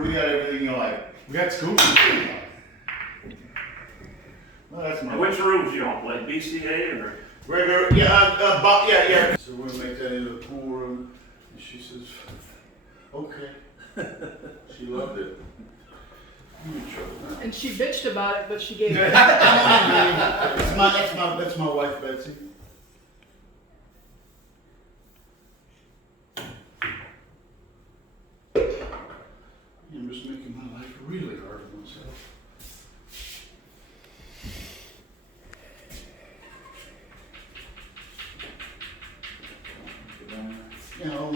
We got everything, you know, like, we got school. Well, that's my. Which rooms you don't play, BCA or? Regular, yeah. So we're gonna make that into the pool room, and she says, okay. She loved it. I'm in trouble now. And she bitched about it, but she gave it. That's my wife, Betsy. I'm just making my life really hard on myself. You know,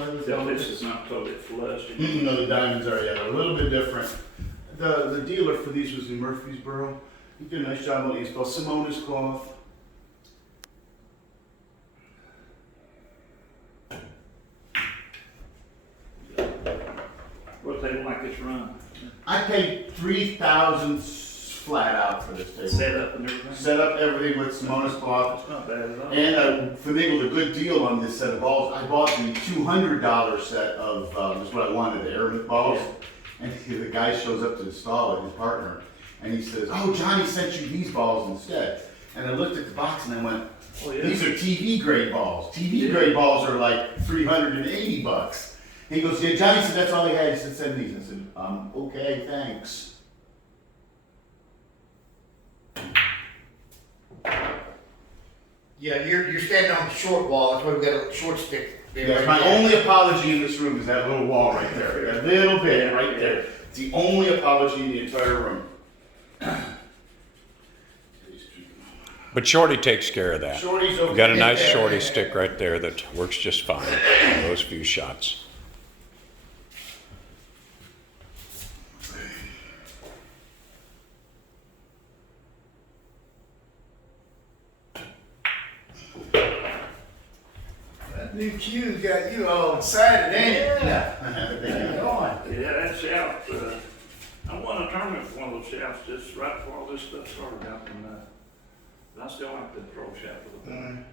This is not totally flush. no, the diamonds are a little bit different. The dealer for these was in Murfreesboro. He did a nice job on these. It's called Simona's cloth. What they like it's run. I paid $3,000 flat out for this table. Set up and everything. Set up everything with Simona's cloth. That's not bad at all. And I finagled a good deal on this set of balls. I bought the $200 set of, that's what I wanted, the aramid balls. Yeah. And the guy shows up to install it, his partner, and he says, oh, Johnny sent you these balls instead. And I looked at the box and I went, Oh, yeah. these are TV grade balls. TV grade balls are like $380. He goes, yeah, Johnny said that's all he had. He said, send these. I said, okay, thanks. Yeah, you're standing on the short wall. That's why we got a short stick. Yes, my only apology in this room is that little wall right there. That little bit right there. It's the only apology in the entire room. But Shorty takes care of that. Shorty's okay. We got a nice Shorty stick right there that works just fine on those few shots. That new cue's got you all excited, ain't it? Yeah, that shaft, I won a tournament for one of those shafts just right before all this stuff started out, and I still like the throw shaft a little bit.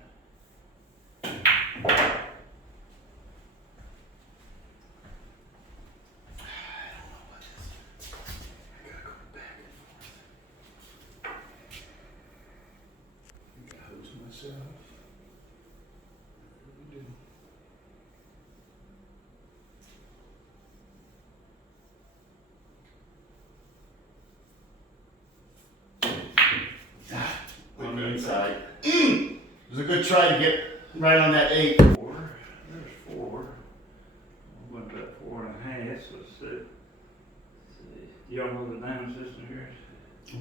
On the inside. It was a good try to get right on that 8. Four, there's 4. I went about 4.5, so let's see. Y'all know the diamond system here?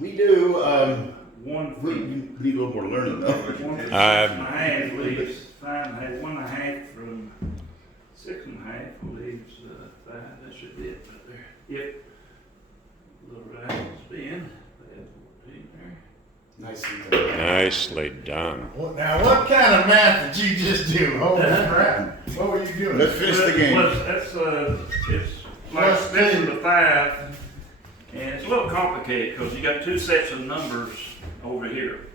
We do. One We from need a little more learning though. 1.5 leaves 5.5, 1.5 from 6.5 leaves 5. That should be it right there. Yep. Little right spin. They have 14 there. Nicely done. Now, what kind of math did you just do? Holy crap. What were you doing? Let's finish the game. That's it's like this is the 5, and it's a little complicated because you got 2 sets of numbers over here.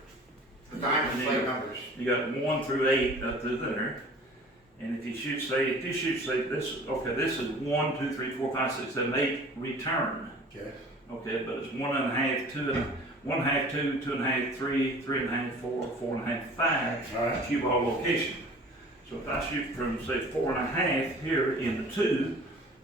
The diamond plate numbers. You got 1 through 8 up through there. And if you shoot say this, okay, this is 1, 2, 3, 4, 5, 6, 7, 8 return. Okay. Okay, but it's 1.5, 2, 1.5, 2, 2.5, 3, 3.5, 4, 4.5, 5. All right. Cue ball location. So if I shoot from say 4.5 here into 2,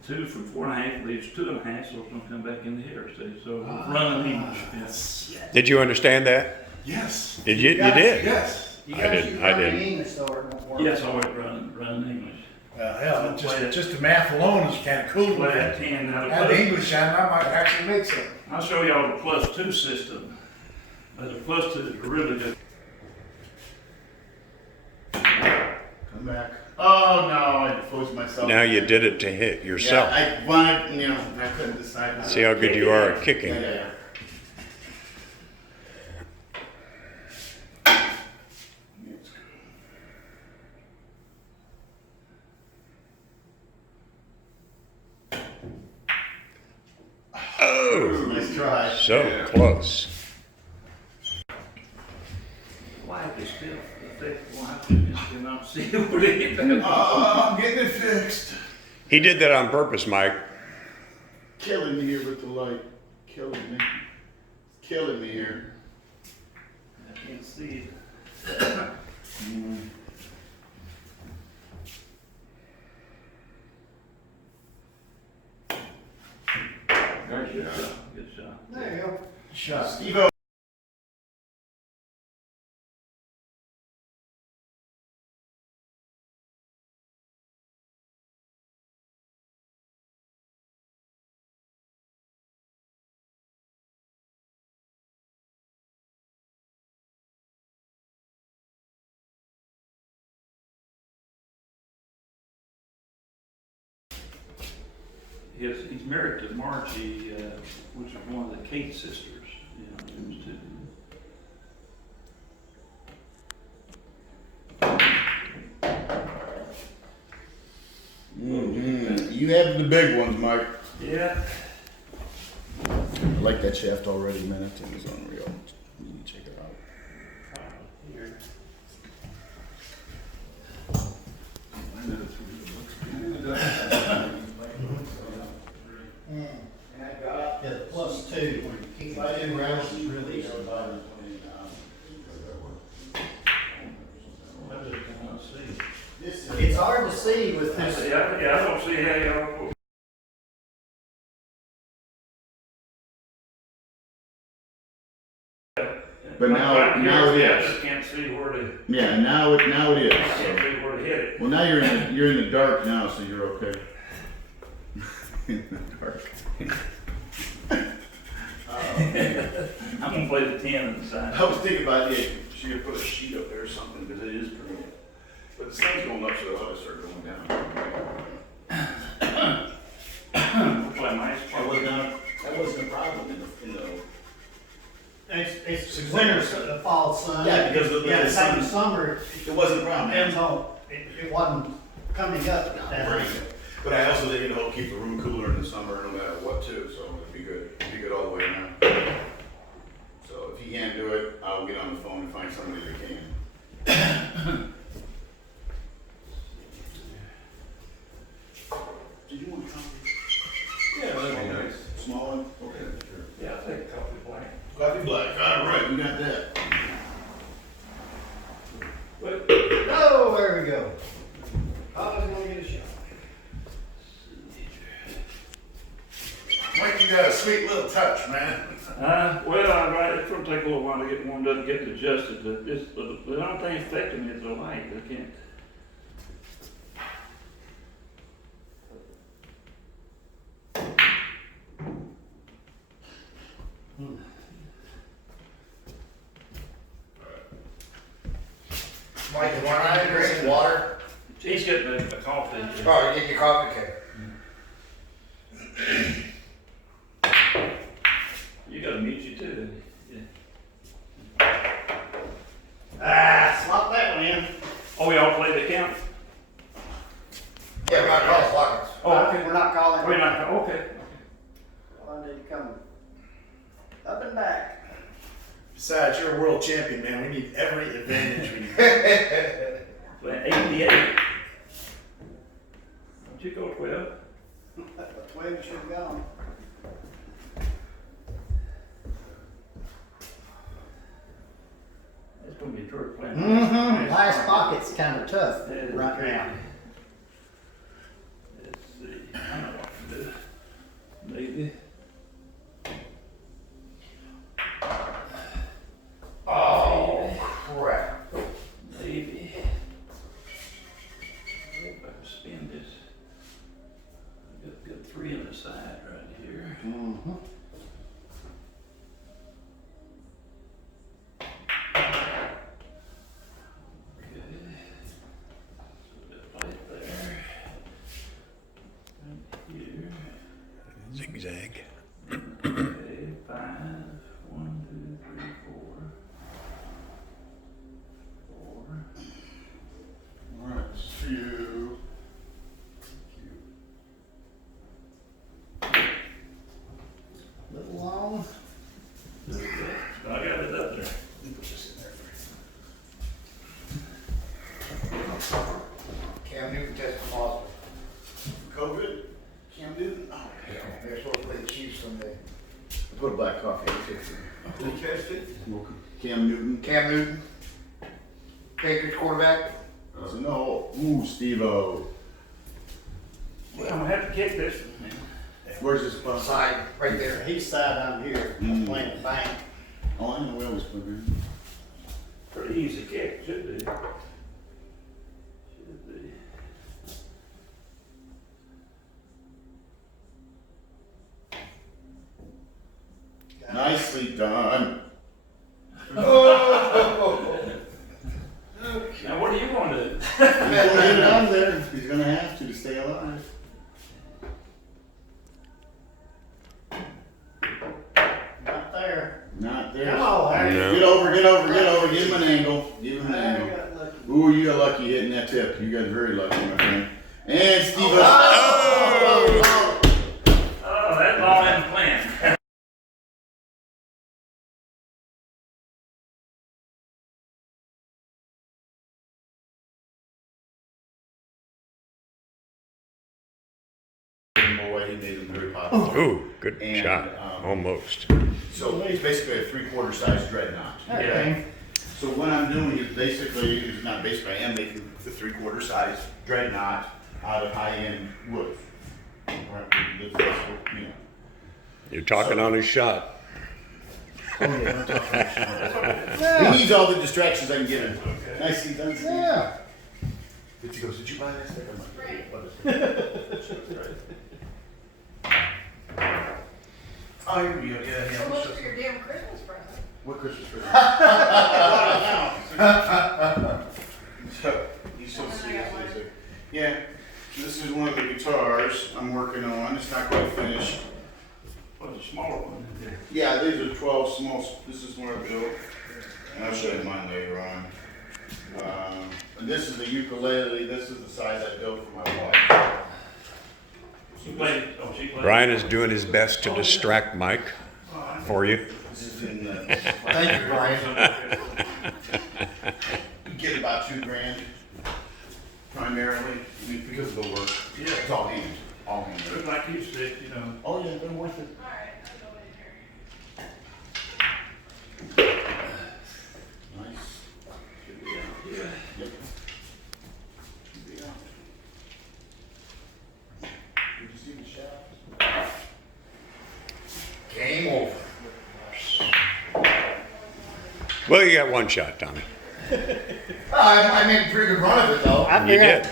2 from 4.5 leaves 2.5, so it's gonna come back into here. See, so running English. Yes. Did you understand that? Yes. Did you? You did? Yes. I didn't. I didn't. English, though, or it won't work. Yes, I went running English. Hell, just the math alone is kind of cool. Play that 10 out of Add plus. English on, I might actually make some. I'll show y'all the +2 system. The +2 is really good. Come back. Oh no, I forced myself. Now you did it to hit yourself. Yeah, I wanted, I couldn't decide. See how good you are at kicking. Yeah. Oh, Nice try. so close. Life is still affected. Life is still not sealed in. I'm getting it fixed. He did that on purpose, Mike. killing me here with the light. Killing me. Killing me here. I can't see it. Good shot. Good shot. There you go. Shot. Steve-O. He's married to Margie, which is one of the Kate sisters. You know, those two. You have the big ones, Mike. Yeah. I like that shaft already, man. That thing is unreal. You need to check it out. Here. Yeah, +2. Keep my 2 rounds is really easy. It's hard to see with this. Yeah, I don't see how y'all. But now it I is. just can't see where to. Yeah, now it is. I can't see where to hit it. Well, now you're in the dark now, so you're okay. In the dark. I'm gonna play the 10 on the side. I was thinking about it. She could put a sheet up there or something because it is pretty. But the sun's going up, so it ought to start going down. We'll play my spot. That wasn't a problem in the. It's winter, the fall sun. Yeah, because of the yeah, sun. in the summer, It wasn't a problem. depends on, it wasn't coming up that Right. way. But I also think it'll keep the room cooler in the summer, no matter what, too. So it'd be good. It'd be good all the way around. So if you can't do it, I'll get on the phone and find somebody that can. Did you want a copy? Yeah, that'd be nice. Small one? Okay, sure. Yeah, I'll take a copy of black. Coffee black. All right, we got that. Wait. Oh, there we go. I was gonna get a shot. Mike, you got a sweet little touch, man. Well, I'm right. It's gonna take a little while to get warmed up and get adjusted. But the only thing affecting me is the light. I can't. Mike, you want to drink water? He's getting a coffee. Oh, you get your coffee cake. You gotta mute you too. Yeah. Slop that one in. Oh, we all play the count? Yeah, we're not calling blockers. Oh, okay. We're not calling. We're not, okay. I need to come up and back. Besides, you're a world champion, man. We need every advantage we need. Playing 88. Don't you go 12? 12 should have gone. It's gonna be George playing. Last pocket's kind of tough Yeah, it's right tricky. now. Let's see. I know what I can do. Maybe. Oh, crap. Maybe. If I can spin this. Got 3 on the side right here. Mm-hmm. Okay. So that right there. Right here. Zigzag. Okay, 5. 1, 2, 3, 4. 4. All right, this is for you. Little long. There we go. I got it up there. Let me put this in there for Cam Newton tested positive. you. COVID? Cam Newton? Oh, They're supposed to play Put a black coffee. Who chased it? Cam Newton. Cam Newton. Patriots quarterback. So no. Ooh, Steve-O. Well, I'm gonna have to kick this one, man. Where's this spot? Side, right there. He's side down here, playing the bank. Oh, I know we always put there. Pretty easy kick, should be. Should be. Nicely done. Now, what are you gonna do? He's gonna get it out of there. He's gonna have to stay alive. Not there. Not there. Come on, Harry. No. Get over, get over, get over. Give him an angle. Give him an Harry angle. got lucky. Ooh, you got lucky hitting that tip. You got very lucky, my friend. And Steve. Oh, that's all in the plan. Away, he made him very popular. Ooh, good And, shot. Almost. So it's basically a 3/4 size dreadnought. Okay. So what I'm doing is basically, I am making the 3/4 size dreadnought out of high-end wood. Right, with this, you know. You're talking on his shot. He needs all the distractions I can give him. Nicely done, Steve. Yeah. He goes, did you buy that stick? I'm like, what is it? Oh, here we go. Yeah, So much for your damn Christmas present. What Christmas present? So, he's so serious. Yeah, this is one of the guitars I'm working on. It's not quite finished. What's a smaller one? Yeah, these are 12 small. This is one I built. And I'll show you mine later on. And this is the ukulele. This is the size I built for my wife. She played, oh, she played. Brian is doing his best to distract Mike for you. This is in Thank you, Brian. you get about $2,000 primarily, I mean, because of the work. Yeah. It's all hand, all hand. Looks like you stick, you know. Oh yeah, they're worth it. Alright, I'll go in here. Nice. Should be out here. Yep. Should be out. Did you see the shot? Game over. Well, you got one shot, Tommy. I made a pretty good run of it though. You did.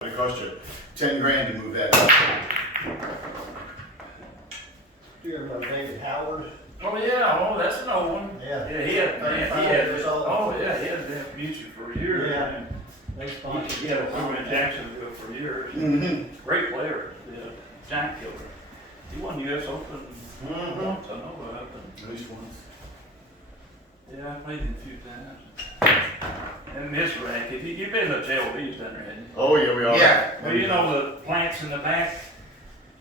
It cost you $10,000 to move that up. Do you remember David Howard? Oh, yeah, oh, that's an old one. Yeah. Yeah, he had, man, he 35 had, years old. oh, yeah, he had that music for years. Yeah. Man. They He sponsored. had a program in Jacksonville for years. Mm-hmm. Great player, yeah, giant killer. He won US Open Mhm. once, I know about it. At least once. Yeah, I played him a few times. And Miss Rack, if you've been to JLB's down there, hadn't you? Oh yeah, we all. Yeah. Well, you know the plants in the back?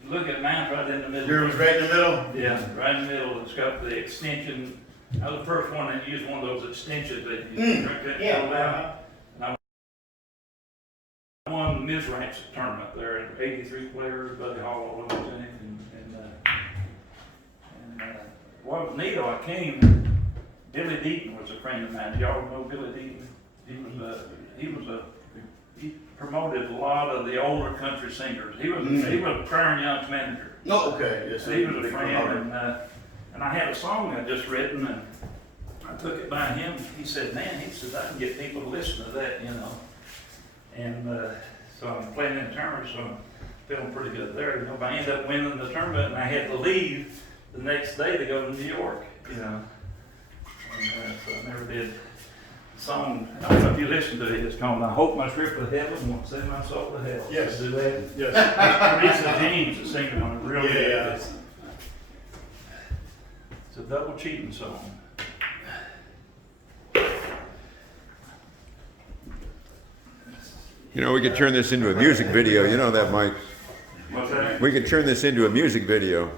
Look at mine right in the middle. Yours right in the middle. Yeah, right in the middle, it's got the extension. I was the first one that used one of those extensions that you drink that go down. I won the Mizrax tournament there, and 83 players, Buddy Hall, all those in it, what was neat, though, I came, Billy Deaton was a friend of mine. Y'all know Billy Deaton? He promoted a lot of the older country singers. He was Crown Young's manager. No, okay. Yes, So he was a big friend, promoter. and I had a song I just written, and I took it by him. He said, man, he said, I can get people to listen to that, you know. And so I'm playing in the tournament, so I'm feeling pretty good there. You know, but I ended up winning the tournament, and I had to leave the next day to go to New York, you know. And so I never did. The song, I don't know if you listen to it, it's called I Hope My Trip to Heaven Won't Send My Soul to Hell. Yes. Do that. Yes. Teresa James is singing on it real Yeah, good. yeah. It's a double cheating song. You know, we could turn this into a music video, you know that, Mike? What's that? We could turn this into a music video.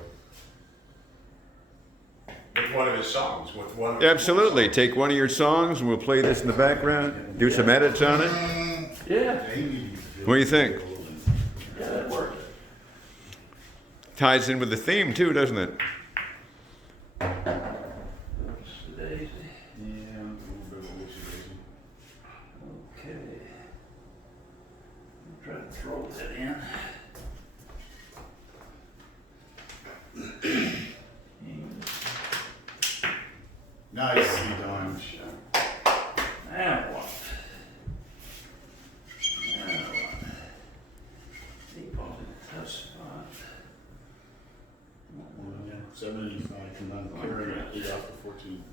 With one of his songs, with one. Absolutely. Take one of your songs and we'll play this in the background. Do some edits on it. Yeah, What do you think? yeah, that works. Ties in with the theme too, doesn't it? Daisy. Yeah, a little bit of a whoopsie daisy. Okay. Try to throw that in. Nicely done. Now what? Now what? Deep on the tough spot. 75, and I'm carrying it 8 off the 14.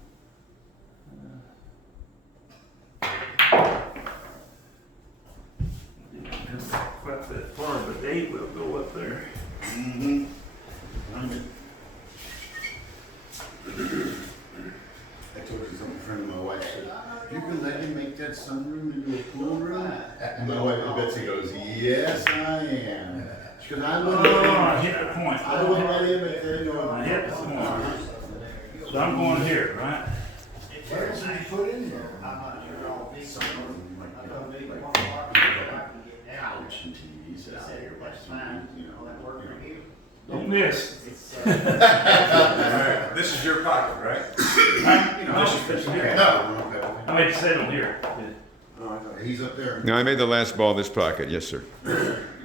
Didn't quite that far, but the 8 will go up there. Mm-hmm. I told you something, a friend of my wife said, you can let him make that sunroom into a pool room? And my wife, Betsy, goes, yes, I am. She goes, I wouldn't Oh, let I him. hit the point. I wouldn't let him if they know. I hit the point. So I'm going here, right? Where else did you put in there? Couch and TVs out here, you know. Don't miss. Alright, this is your pocket, right? You know, This is here. no. I made 7 here. He's up there. No, I made the last ball in this pocket. Yes, sir.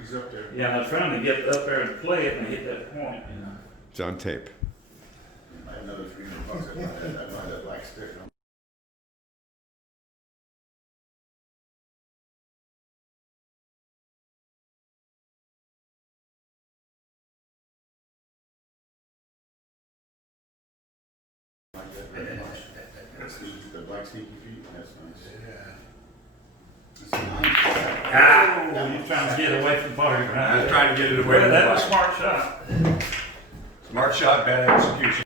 He's up there. Yeah, and I was trying to get up there and play it and I hit that point, you know. It's on tape. I had another $300. I'd buy that black stick. That's the black sneaky feet. That's nice. Yeah. Ah, you're trying to get away from the ball, I was right? trying to get it away Well, from the that was a pocket. smart shot. Smart shot, bad execution.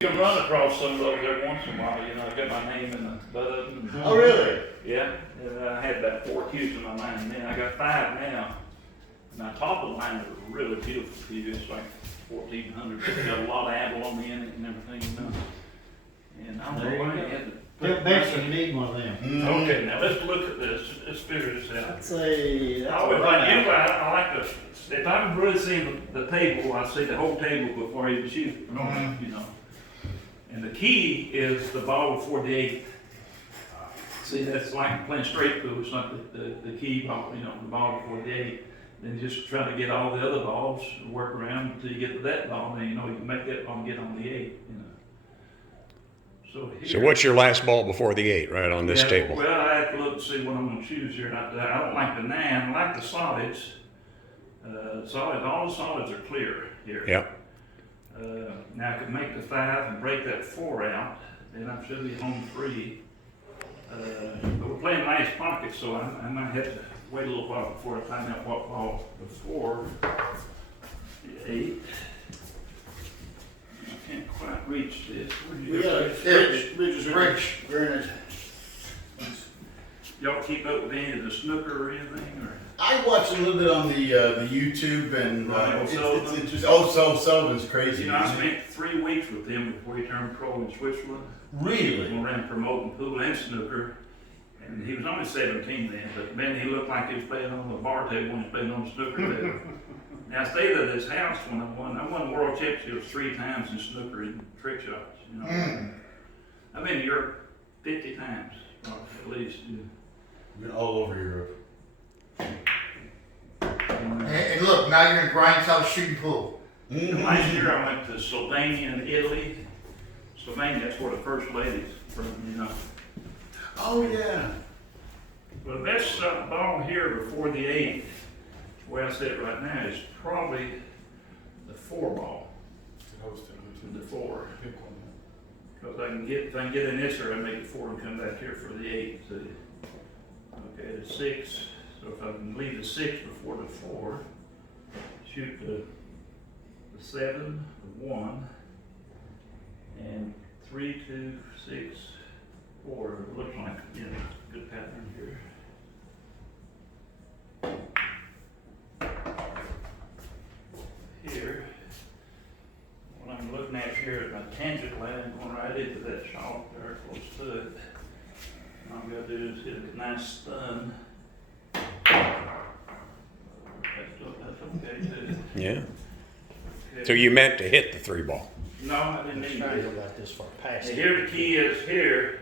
You can run across some of those every once in a while, you know, I got my name in the butt of them. Oh, really? Yeah, and I had about 4 cues in my line, and then I got 5 now. And I top of the line is a really beautiful cue, it's like 1400, it's got a lot of abalone in it and everything, you know. And I don't know why you had to. Tell Betsy you need one of them. Okay, now let's look at this, let's figure this out. I'd say I that's always a like run you, out. I like to, if I'm really seeing the table, I see the whole table before I even shoot, you know. And the key is the ball before the 8th. See, that's like playing straight pool, it's not the key ball, you know, the ball before the 8th. Then just try to get all the other balls, work around until you get to that ball, then you know you can make that ball and get on the 8th, you know. So So here. what's your last ball before the 8, right on this Yeah, table? Well, I have to look to see what I'm gonna choose here. I don't like the 9, I like the solids. All the solids are clear here. Yeah. Now I could make the 5 and break that 4 out, then I should be home free. But we're playing nice pockets, so I might have to wait a little while before I find out what ball before the 8. I can't quite reach this. Where do you We got a bridge. Very nice. Y'all keep up with any of the snooker or anything, or? I watched a little bit on the YouTube and Right, it's Sullivan. interesting. Oh, Sullivan's crazy. You know, I spent 3 weeks with him before he turned pro in Switzerland. Really? We ran promoting pool and snooker. And he was only 17 then, but man, he looked like he was playing on the bar table when he was playing on the snooker table. Now I stayed at his house when I won world championships 3 times in snooker and trick shots, you know. I've been to Europe 50 times, at least. Been all over Europe. And look, now you're in Grindhouse shooting pool. And last year I went to Slovenia and Italy. Slovenia, that's where the first lady's from, you know. Oh yeah. Well, the best ball here before the 8th, where I sit right now, is probably the 4 ball. The 4. Because if I can get in this, or I make it 4 and come back here for the 8th. So, okay, the 6. So if I can leave the 6 before the 4, shoot the 7, the 1, and 3, 2, 6, 4. It looks like, you know, good pattern here. Here. here at my tangent line, going right into that shot there, close to it. All we gotta do is hit a nice stun. That's okay too. Yeah. Okay. So you meant to hit the 3-ball. No, I didn't mean Trying to to. go about this far past And it. here the key is here.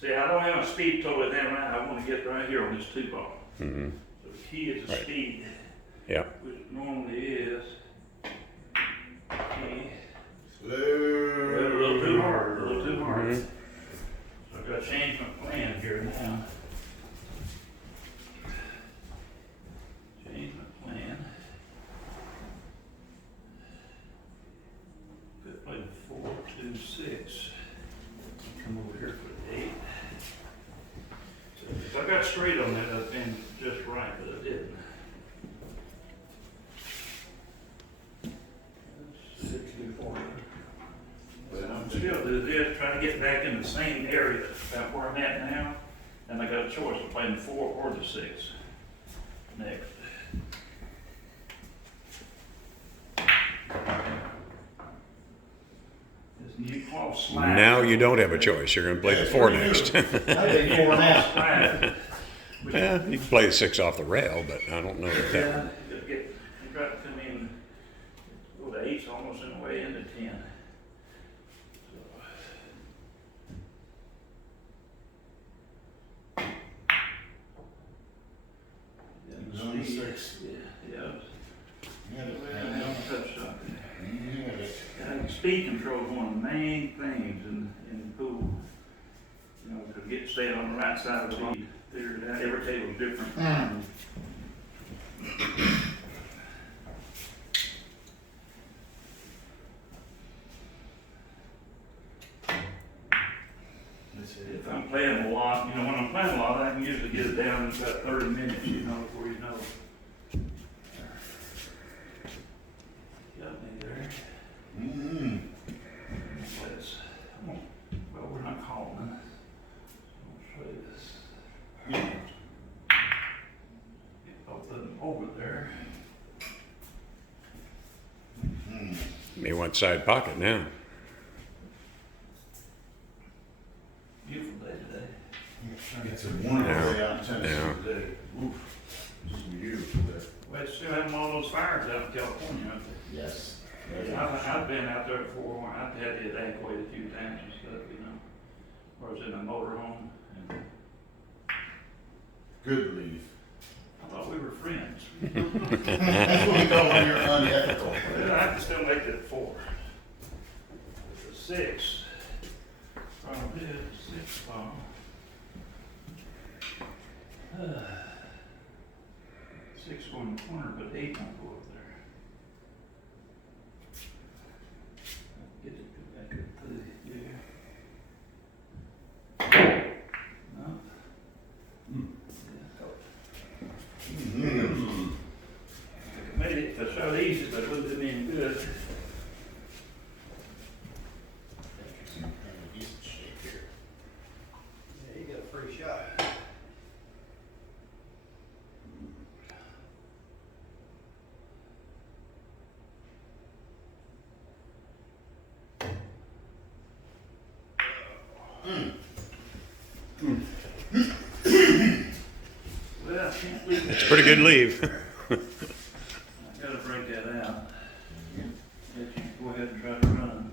See, I don't have my speed totally down right. I want to get right here on this 2-ball. Mm-hmm. So the key is the Right. speed, Yeah. which normally is key. A Slow. little too hard, a little too hard. Mhm. So I've got to change my plan here now. Change my plan. Could play the 4, 2, 6. Come over here for the 8. So if I got straight on that, I've been just right, but I didn't. 6, 2, 4. But I'm still do this, try to get back in the same area about where I'm at now, and I got a choice of playing the 4 or the 6 next. This new claw slide. Now you don't have a choice. You're going to play the 4 next. I think 4 now. Slide. Yeah, you can play the 6 off the rail, but I don't know if that. Yeah, you try to come in, well, the 8's almost in the way into 10. It was on the 6. Yeah, Yeah, well, tough shot there. yeah. Speed control is one of the main things in the pool. You know, to stay on the right side of the ball, figure it out. Every table's different. If I'm playing a lot, you know, when I'm playing a lot, I can usually get it down in about 30 minutes, you know, before you know. Got me there. Mm-hmm. Yes. Well, we're not calling it. I'll show you this. Get both of them over there. May want side pocket now. Beautiful day today. It's a wonderful Yeah. day out in Tennessee Yeah. today. Oof. Just beautiful day. Well, it's still having all those fires out in California, aren't they? Yes. I've been out there before. I've had to evacuate a few times and stuff, you know. Or I was in a motorhome. And Good leaf. I thought we were friends. That's what we call when you're unethical. Well, I can still make that 4. The 6. Probably is 6 ball. 6 go in the corner, but 8 won't go up there. Get it back up to here. No. Mm-hmm. Made it for so easy, but it wouldn't have been good. Decent shape here. Yeah, you got a free shot. Well, I can't leave It's it. a pretty good leave. I gotta break that out. Let you go ahead and try to run,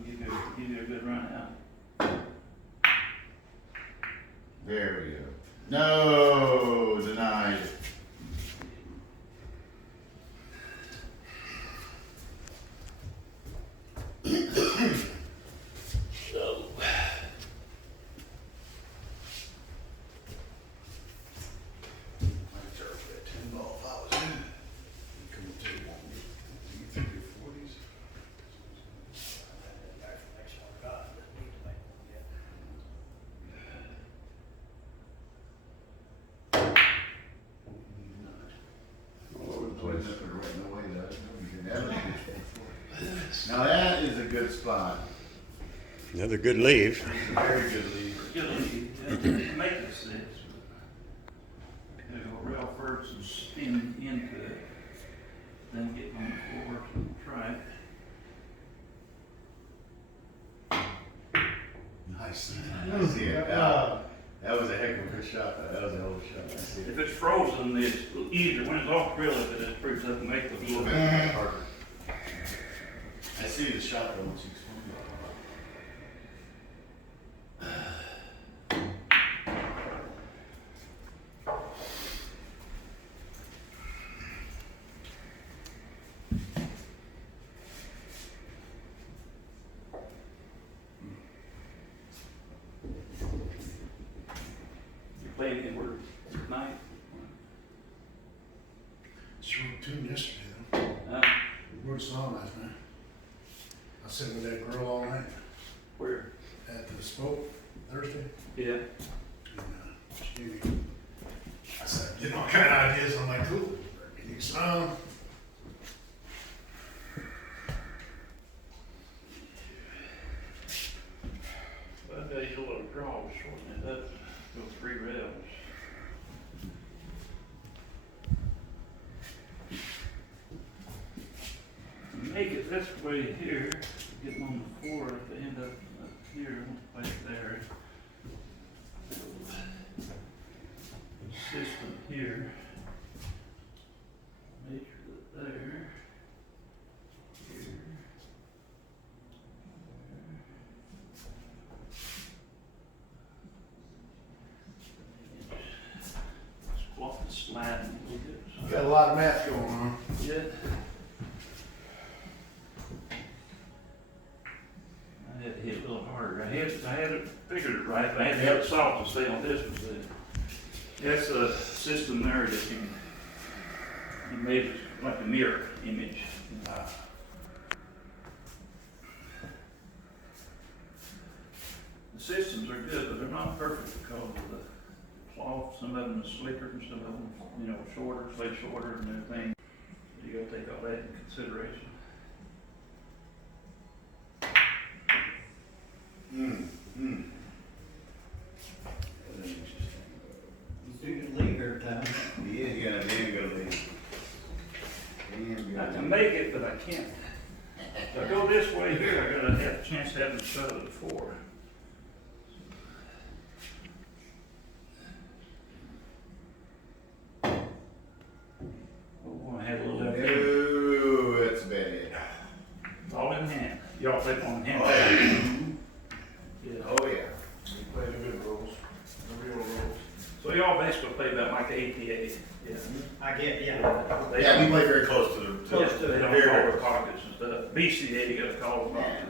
give you a good run out. There we go. No, denied. So. Might start with that 10 ball if I was in. Come to the one. You think you're 40s? All over the place. Now that is a good spot. Another good leave. Very good lead. Make this 6. You know, rail first and spin into it. Then get on the floor and try it. I see. I see it. That was a heck of a good shot, though. That was a hell of a shot. I see it. If it's frozen, it's easier. When it's off grill, if it just proves up and make the A little bit harder. I see the shot, though, once you explain playing inward tonight. Just wrote a tune yesterday, though. We wrote a song last night. I was sitting with that girl all night Where? at the Spoke Thursday. Yeah. And, she gave me, I said, getting all kind of ideas. I'm like, cool. You need a song? That day's a little draw, shorten it up, go 3 rails. Make it this way here, get them on the floor, if they end up here, right there. System here. Make it there. Here. Squat and slide and we'll get You got a lot of math going on. Yeah. I had to hit a little harder. I had it figured it right, but I had to have it soft to stay on this one. That's a system there that you made it like a mirror image. The systems are good, but they're not perfect because of the cloth. Some of them are slicker and some of them, shorter, way shorter and everything. You gotta take all that into consideration. You can leave every time. He is gonna leave. I can make it, but I can't. If I go this way here, I gotta have a chance of having a shot of the 4. Oh, I had a little bit. Ooh, that's a bad hit. All in hand. Y'all play on hand. Yeah. Oh, yeah. We play the good rules, the real rules. So y'all basically play about like the APA. Yeah. I get, yeah. They Yeah, we play very close to the. Close to, they don't very, call very the close. pockets and stuff. BCA, you gotta call them pockets.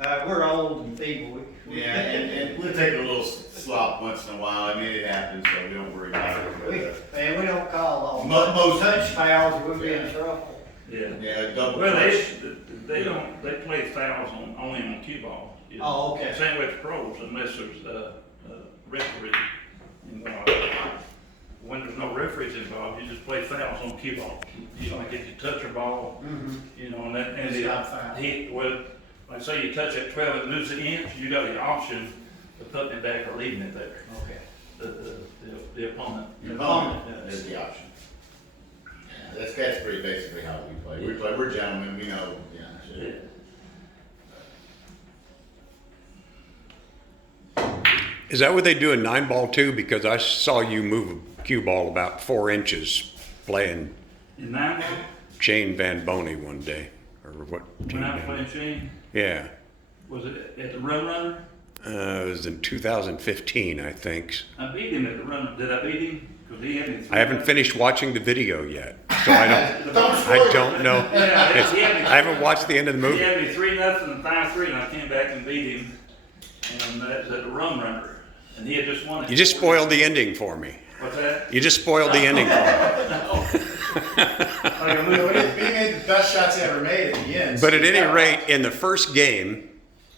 Well, We're old and feeble. yeah, and we'll take a little slop once in a while. I mean, it happens, so we don't worry about it. Man, we don't call all Most- touch fouls, we'll be in trouble. Yeah. Yeah, double Well, clutch. they don't, they play fouls only on cue ball. You know. Oh, okay. Same with pros, unless there's a referee involved. When there's no referees involved, you just play fouls on cue ball. You don't get to touch a ball, and that, and It's not foul. like say you touch that 12 and lose the inch, you got the option of putting it back or leaving it there. Okay. The opponent. Your opponent is the option. Yeah, that's pretty basically how we play. We're gentlemen, we know, Yeah. Is that what they do in 9-ball too? Because I saw you move a cue ball about 4 inches playing In 9 Shane Van Boney one day, or what team? when I was name? playing Shane, Yeah, was it at the Run Runner? it was in 2015, I think. I beat him at the Run. Did I beat him? Because he had me. I haven't finished watching the video yet, so I don't know. Yeah, he had me. I haven't watched the end of the He movie. had me 3-0 and 5-3, and I came back and beat him. And that was at the Run Runner, and he had just won it. You just spoiled the ending for me. What's that? You just spoiled the ending for me. He made the best shots he ever made at the end. But at any rate, in the first game,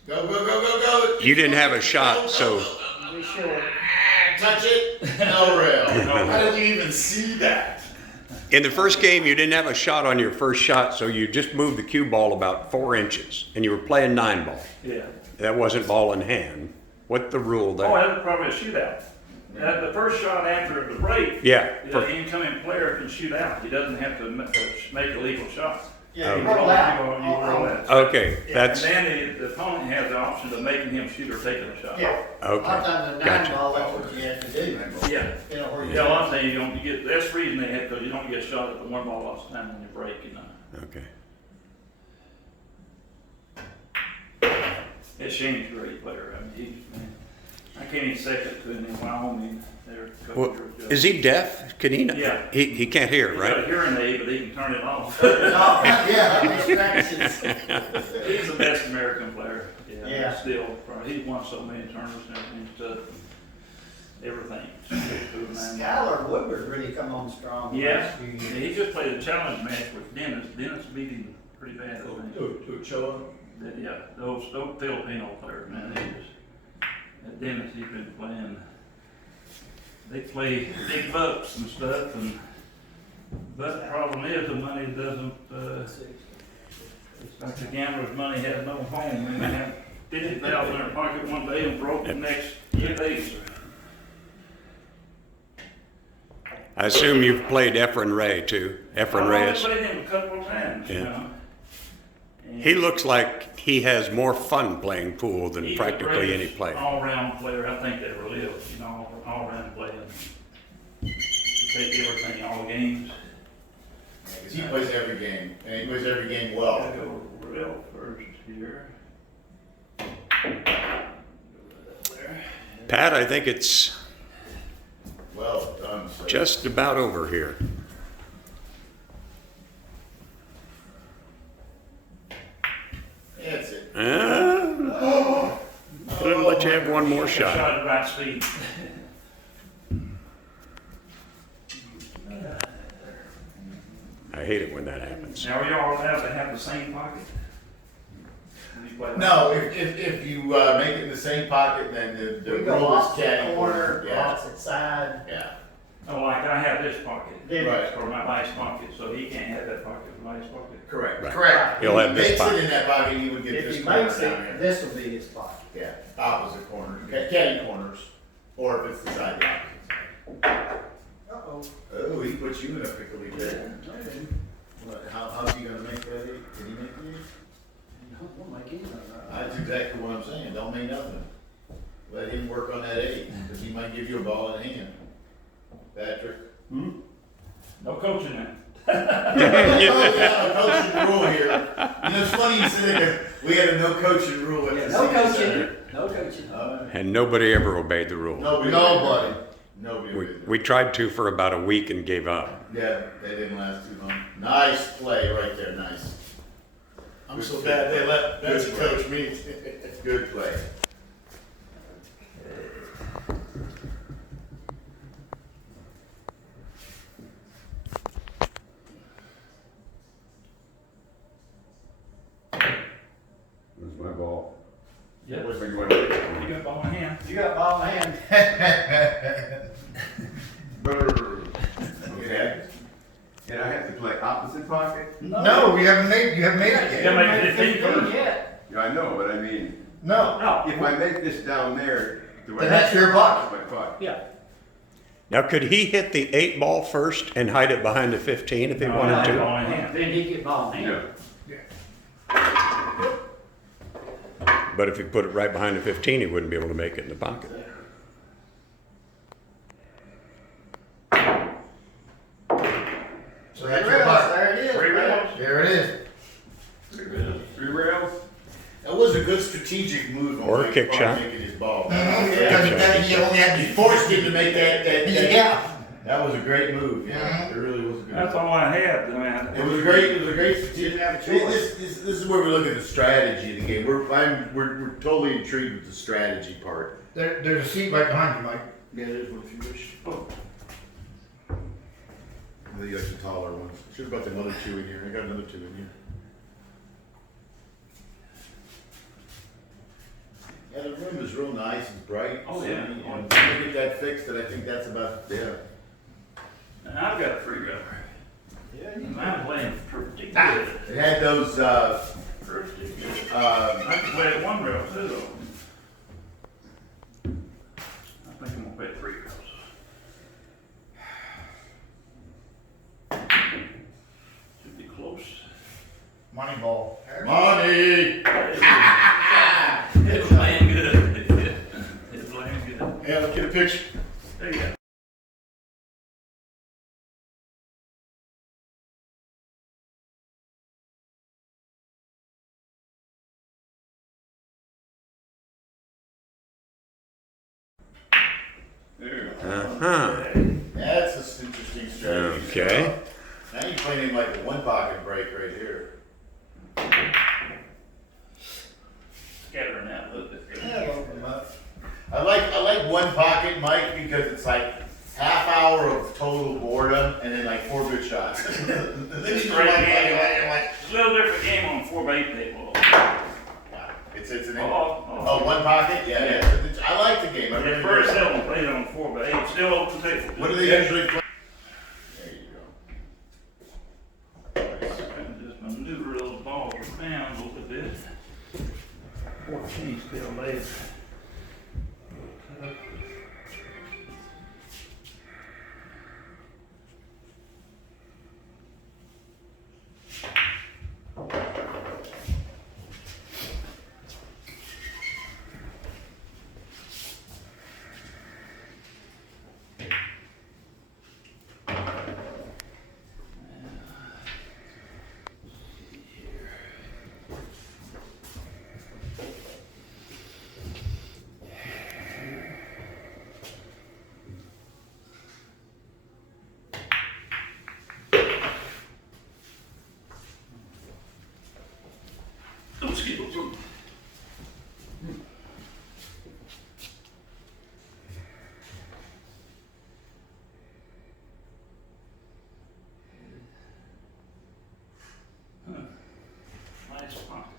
Go, go, go, go, go. you didn't have a shot, so We sure. Touch it, no rail. How did you even see that? in the first game you didn't have a shot on your first shot, so you just moved the cue ball about 4 inches, and you were playing 9-ball. Yeah. That wasn't ball in hand. What's the rule Oh, there? that was probably a shootout. The first shot after the break, Yeah. the incoming player can shoot out. He doesn't have to make a legal shot. Yeah, you Oh. roll out. You roll out. Okay, And that's, then the opponent has the option of making him shoot or taking a shot. Yeah. A lot of okay, times the gotcha. 9 ball, that's what you have to do. Yeah. You know, where you. Yeah, a lot of times you don't, you get, that's the reason they have, because you don't get shot at the one ball lots of time when you break, you know. Okay. It's Shane's a great player. I mean, he's, man, I can't even second to him in Wyoming. They're Well, is he deaf? Can he not? Yeah. He can't hear, He's got a right? hearing aid, but he can turn it off. Oh, yeah, these practices. He's the best American player. Yeah. Still, he's won so many tournaments and everything, stuff, everything. Skylar Woodward really come on strong. the Yeah, last few years. he just played a challenge match with Dennis. Dennis beat him pretty bad, I think. To Ochoa. Yeah, those Filipino players, man, they just, that Dennis, he's been playing. They play big bucks and stuff, but the problem is the money doesn't, it's like the gambler's money has no home, and they have $50,000 in their pocket one day and broke the next few days. I assume you've played Efren Ray too, Efren I've Reyes. only played him a couple of times, you Yeah. know. And He looks like he has more fun playing pool than he's the practically any greatest player. all-round player I think that ever lived, you know, all-round playing. You take everything, all games. Because he plays every game, and he plays every game I'll well. go real first here. There. Pat, I think it's Well done, sir. just about over here. That's it. Gonna let you have one more shot. Shot at right speed. I hate it when that happens. Now, are y'all allowed to have the same pocket? When you play? No, if you make it in the same pocket, then the We go rule is opposite caddy corner, Yeah, opposite side. yeah. Oh, like I have this pocket. Then- Right. Or my vice pocket, so he can't have that pocket, my vice pocket. Correct. Right. Correct. He'll have If this he makes pocket. it in that pocket, he would get If this he corner makes down it, here. this will be his pocket. Yeah, opposite corner, caddy corners, or if it's the side the opposite side. Uh-oh. Oh, he put you in a pickle, he did. What, how's he gonna make that? Can he make it? Don't make any of that. That's exactly what I'm saying, don't make nothing. Let him work on that 8, because he might give you a ball in hand. Patrick? No coaching that. No coaching rule here. You know, it's funny you said that, we had a no coaching rule at Yeah, the no senior coaching, center. no coaching. And nobody ever obeyed the rule. Nobody. Nobody. We tried to for about a week and gave up. Yeah, they didn't last too long. Nice play right there, nice. I'm so bad they let Betsy coach me. Good play. That's my ball. Yeah. Where's my going? You got ball in hand. You got ball in hand. Okay. And I have to play opposite pocket? No, you haven't made it You yet. gotta make it 15 first. Yet. Yeah, I know, but I mean, No, No. if I make this down there, do I? Then that's your pocket. My pocket. Yeah. Now, could he hit the 8 ball first and hide it behind the 15 if he No, wanted to? ball in hand. Then he get ball in hand. Yeah. But if he put it right behind the 15, he wouldn't be able to make it in the pocket. so that's your pocket. There it is. Three rails. There it is. Three rails? That was a good strategic move on Or a Mike's kick part, shot. making his ball. Because you only had He forced him to make that. Yeah. That was a great move, yeah. It really was a good That's move. all I had. I mean, It was a great strategic. Didn't have a choice. This is where we look at the strategy of the game. We're totally intrigued with the strategy part. There's a seat right behind you, Mike. Yeah, there's one if you wish. I think that's the taller ones. Should have got the other 2 in here. I got another 2 in here. Yeah, the room is real nice and bright. Oh, yeah. sunny, and if I get that fixed, then I think that's about, yeah. and I've got a free rubber. Yeah, And I'm playing pretty good. It had those, Pretty good. I I can play at 1 rail too, though. I think I'm gonna play at 3 rails. Should be close. Money ball. Money! It's playing good. It's playing good. Yeah, let's get a picture. There you go. Uh-huh. That's an interesting strategy. Okay. Now you're playing in like a one pocket break right here. Scattering out a little bit. Yeah, open them up. I like one pocket, Mike, because it's like half hour of total boredom and then like 4 good shots. Then It's you a go great like, game. like, It's a little different game on 4x8 table. it's an Oh, one pocket? Yeah. I like the game. I It's really very do. seldom played on 4x8. Still open table. What do they usually play? There you go. Just maneuver those balls around a little bit. 14 still lays. Nice pocket.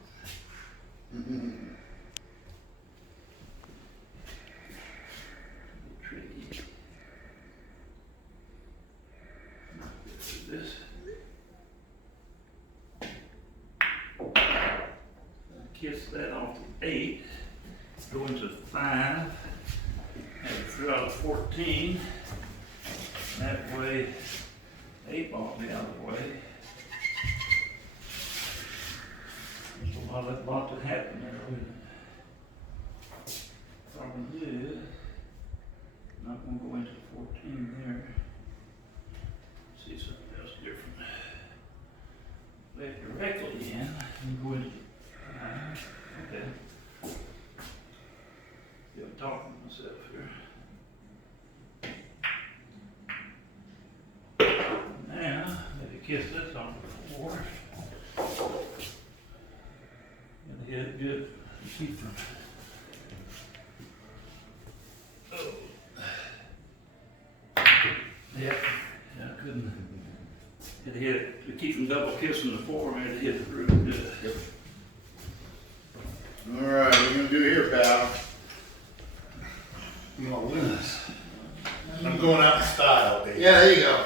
Tricky. This. Kiss that off to 8. Go into 5. Have it through out of 14. That way, 8 ball be out of the way. There's a lot to happen there with it. Problem is, not gonna go into 14 there. See something else different. Lay it directly in and go into 5. Okay. Yeah, I'm talking to myself here. Now, maybe kiss this on the 4. And hit it good. Keep from. Oh. Yeah, I couldn't. Had to hit it. To keep from double kissing the 4, I had to hit it real good. Yep. All right, what are you gonna do here, pal? I'm gonna lose. I'm going out in style, baby. Yeah, there you go.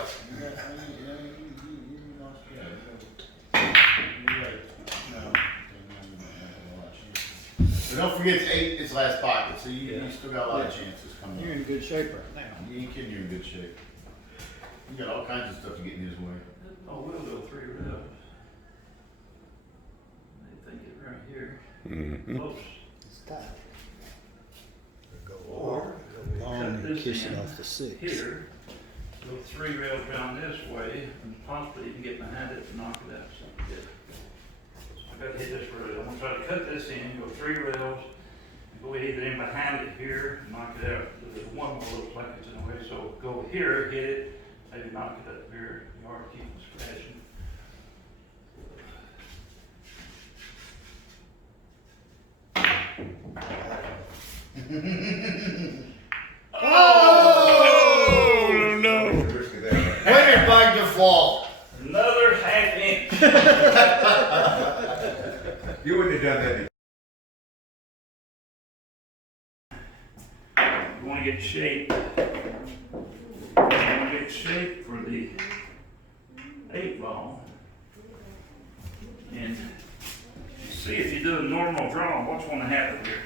But don't forget it's 8, it's last pocket, so you still got a lot of chances coming You're up. in good shape right now. You ain't kidding, you're in good shape. You got all kinds of stuff to get in his way. Oh, we'll go 3 reps. I think it right here. Mhm. Close. It's tight. Or Long cut and this kiss it in off the 6. here. Go 3 rails down this way, and possibly you can get behind it and knock it out something good. So I gotta hit this rail. I'm gonna try to cut this in, go 3 rails, and go either in behind it here, and knock it out. There's one more looks like it's in the way, so go here, hit it, maybe knock it up here. You are keeping scratching. Oh, no. Winner by default. Another half inch. You wouldn't have done that. You want to get shape. You want to get shape for the 8 ball. And see if you do a normal draw, what's going to happen here?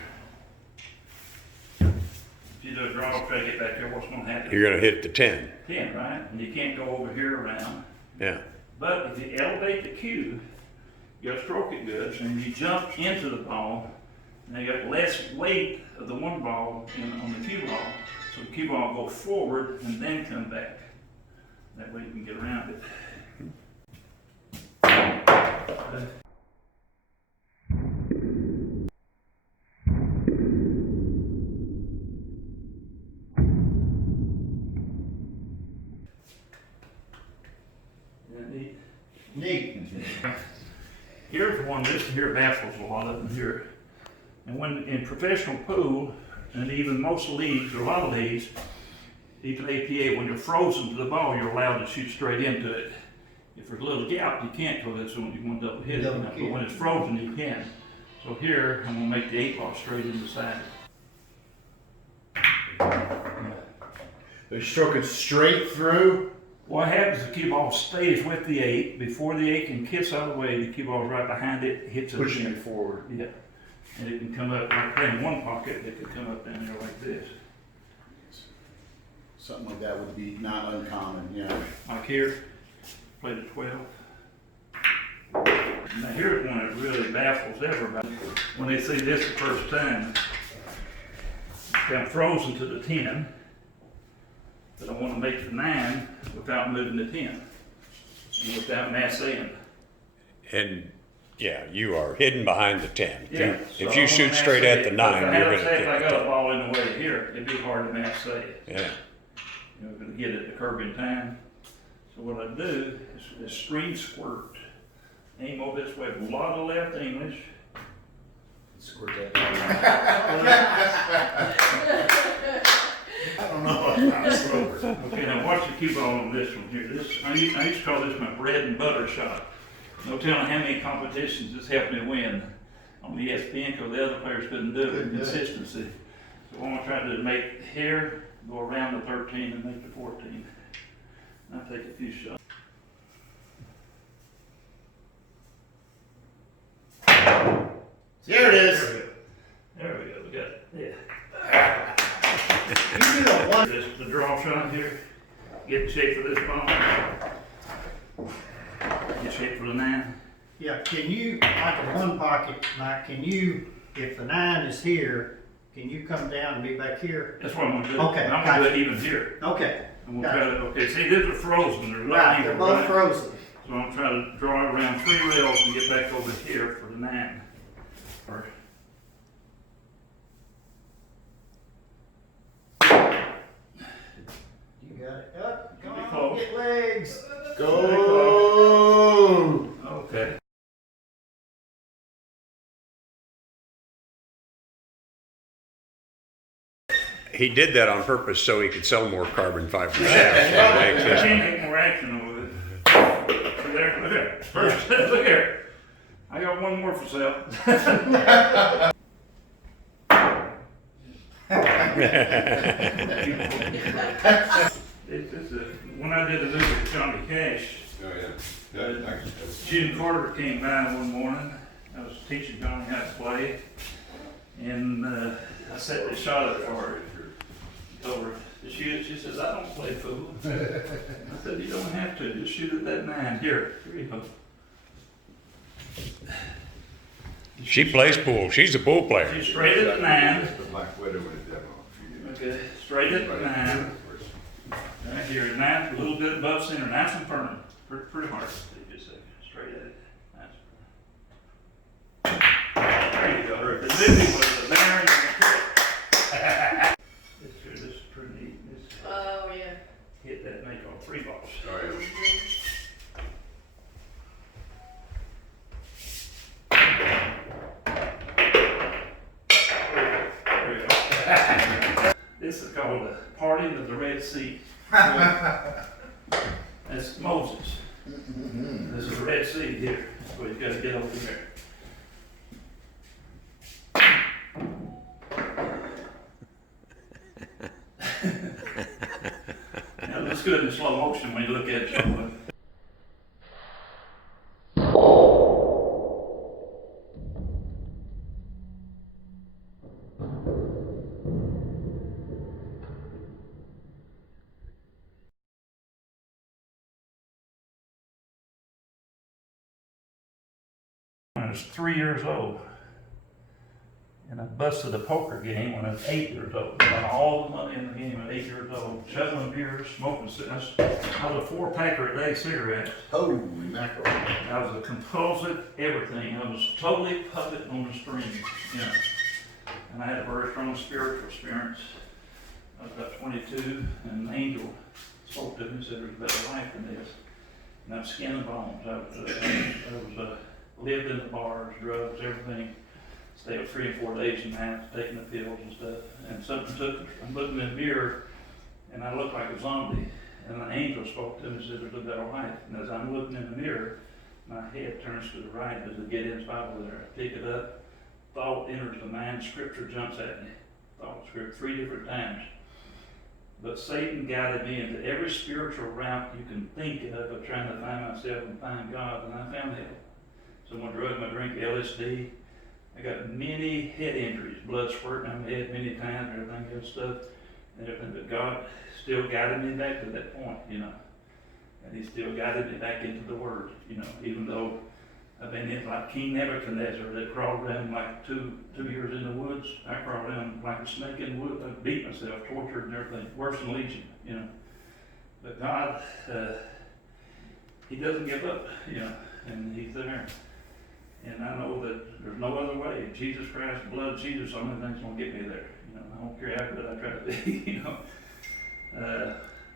If you do a draw, try to get back there, what's going to happen? You're gonna hit the 10. 10, right? And you can't go over here around. Yeah. But if you elevate the cue, you gotta stroke it good, and you jump into the ball, and you got less weight of the one ball on the cue ball, so the cue ball will go forward and then come back. That way you can get around it. Neat. Here's one, this here baffles a lot of them here. And when in professional pool, and even most leagues, or a lot of leagues, even APA, when you're frozen to the ball, you're allowed to shoot straight into it. If there's a little gap, you can't, because that's when you want to double hit it. Double But hit. when it's frozen, you can. So here, I'm gonna make the 8 ball straight in the side. They're stroking straight through. What happens is the cue ball stays with the 8. Before the 8 can kiss out of the way, the cue ball is right behind it, hits it. Pushing again. it forward. Yeah. And it can come up, like in one pocket, it could come up down there like this. Something like that would be not uncommon, yeah. Like here, played a 12. Now here's one that really baffles everybody. When they see this the first time, I'm frozen to the 10, but I want to make the 9 without moving the 10, and without massing. And yeah, you are hidden behind the 10. Yeah, If you shoot straight at the 9, you're going to If I get got the a 10. ball in the way here, it'd be hard to mass it. Yeah. We're going to get it the curb in time. So what I do is stream squirt. Aim over this way, a lot of left English. Squirt that. I don't know. Okay, now watch the cue ball on this one here. I used to call this my bread and butter shot. No telling how many competitions this helped me win on the ESPN, because the other players couldn't do it. Consistency. So what I'm gonna try to do is make here, go around the 13 and make the 14. And I'll take a few shots. There it is. There we go, we got it, yeah. You do that one. This the draw shot here. Get the shape for this ball. Get shape for the 9. Yeah, can you, like a one pocket, Mike, can you, if the 9 is here, can you come down and be back here? That's what I'm gonna do. Okay, I'm gonna do gotcha. it even here. Okay, I'm gonna try to, okay, see, these are frozen, they're not right, even they're both right. frozen. So I'm trying to draw it around 3 rails and get back over here for the 9. Or, You got it. Up, come Be on, close. get legs. Go. okay. He did that on purpose so he could sell more carbon fiber shafts. I can't get more action over it. So there, look there. First, look here. I got one more for sale. When I did the movie with Johnny Cash, Jim Carter came by one morning. I was teaching Johnny how to play, and I set the shot up for her. Told her to shoot it. She says, "I don't play pool." I said, "You don't have to. Just shoot at that 9. Here you go." She plays pool. She's a pool player. She's straight at the 9. The Black Widow with a demo. Okay, straight at the 9. Right here, 9, a little bit above center, nice and firm. Pretty hard. Just a second. Straight at it. Nice. There you go. The movie was the Mary and the Crick. This is pretty neat. This Oh, yeah. hit that, make all 3 balls. Oh, yeah. There we go. This is called the Parting of the Red Sea. That's Moses. This is the Red Sea here. So you gotta get over there. Now, it looks good in slow motion when you look at it. was 3 years old. And I busted a poker game when I was 8 years old. Got all the money in the game at 8 years old. Shoveling beers, smoking cigarettes. I was a 4-packer a day cigarettes. Holy mackerel. I was a compulsive everything. I was totally puppet on the string, you know. And I had a very strong spiritual experience. I was about 22, and an angel spoke to me and said, there's a better life than this. And I'm skin and bones. I was lived in the bars, drugs, everything. Stayed 3 and 4 days and a half, taking the pills and stuff. And something took me. I'm looking in the mirror, and I look like a zombie. And the angel spoke to me and said, there's a better life. And as I'm looking in the mirror, my head turns to the right. There's a Gideon's Bible there. I pick it up. Thought enters the mind. Scripture jumps at me. Thought scripture 3 different times. But Satan guided me into every spiritual route you can think of trying to find myself and find God, and I found hell. Someone drugged my drink, LSD. I got many head injuries, blood squirting on my head many times, and everything else stuff, and everything. But God still guided me back to that point, you know. And he still guided me back into the Word, you know, even though I've been in like King Nebuchadnezzar that crawled around like two years in the woods. I crawled around like a snake in the woods. I beat myself, tortured and everything, worse than Legion, you know. But God, he doesn't give up, you know, and he's there. And I know that there's no other way. Jesus Christ, the blood of Jesus, the only thing's gonna get me there. You know, I don't care how good I try to be, you know.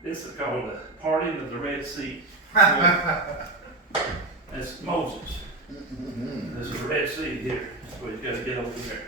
This is called the parting of the Red Sea. That's Moses. This is the Red Sea here. So he's got to get over there.